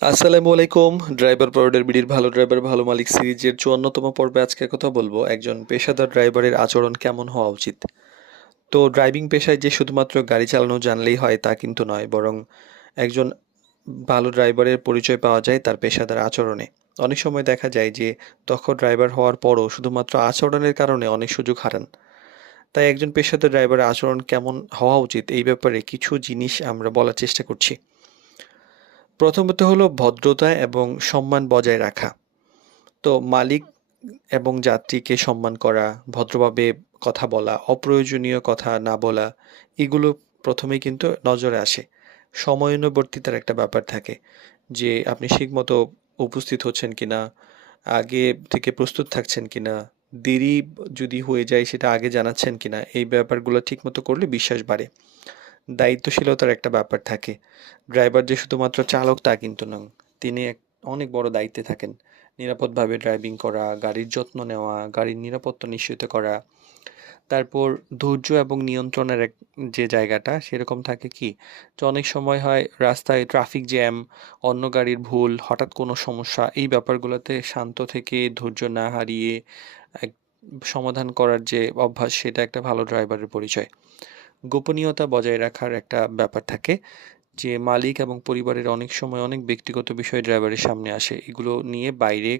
আসসালামু আলাইকুম। Driver powder বিডির ভালো ড্রাইভার ভালো মালিক সিরিজের ৫৪তম পর্বে আজকে কথা বলবো একজন পেশাদার ড্রাইভারের আচরণ কেমন হওয়া উচিত। তো ড্রাইভিং পেশায় যে শুধুমাত্র গাড়ি চালানো জানলেই হয় তা কিন্তু নয়, বরং একজন ভালো ড্রাইভারের পরিচয় পাওয়া যায় তার পেশাদার আচরণে। অনেক সময় দেখা যায় যে দক্ষ ড্রাইভার হওয়ার পরও শুধুমাত্র আচরণের কারণে অনেক সুযোগ হারান। তাই একজন পেশাদার ড্রাইভারের আচরণ কেমন হওয়া উচিত এই ব্যাপারে কিছু জিনিস আমরা বলার চেষ্টা করছি। প্রথমত হলো ভদ্রতা এবং সম্মান বজায় রাখা। তো মালিক এবং যাত্রীকে সম্মান করা, ভদ্রভাবে কথা বলা, অপ্রয়োজনীয় কথা না বলা, এগুলো প্রথমেই কিন্তু নজরে আসে। সময়ানুবর্তিতার একটা ব্যাপার থাকে যে আপনি ঠিকমতো উপস্থিত হচ্ছেন কিনা, আগে থেকে প্রস্তুত থাকছেন কিনা, দেরি যদি হয়ে যায় সেটা আগে জানাচ্ছেন কিনা, এই ব্যাপারগুলো ঠিকমতো করলে বিশ্বাস বাড়ে। দায়িত্বশীলতার একটা ব্যাপার থাকে। ড্রাইভার যে শুধুমাত্র চালক তা কিন্তু নন। তিনি অনেক বড় দায়িত্বে থাকেন। নিরাপদভাবে ড্রাইভিং করা, গাড়ির যত্ন নেওয়া, গাড়ির নিরাপত্তা নিশ্চিত করা। তারপর ধৈর্য এবং নিয়ন্ত্রণের যে জায়গাটা সেরকম থাকে কি? যে অনেক সময় হয় রাস্তায় ট্রাফিক জ্যাম, অন্য গাড়ির ভুল, হঠাৎ কোনো সমস্যা, এই ব্যাপারগুলোতে শান্ত থেকে ধৈর্য না হারিয়ে এক সমাধান করার যে অভ্যাস সেটা একটা ভালো ড্রাইভারের পরিচয়। গোপনীয়তা বজায় রাখার একটা ব্যাপার থাকে যে মালিক এবং পরিবারের অনেক সময় অনেক ব্যক্তিগত বিষয় ড্রাইভারের সামনে আসে, এগুলো নিয়ে বাইরে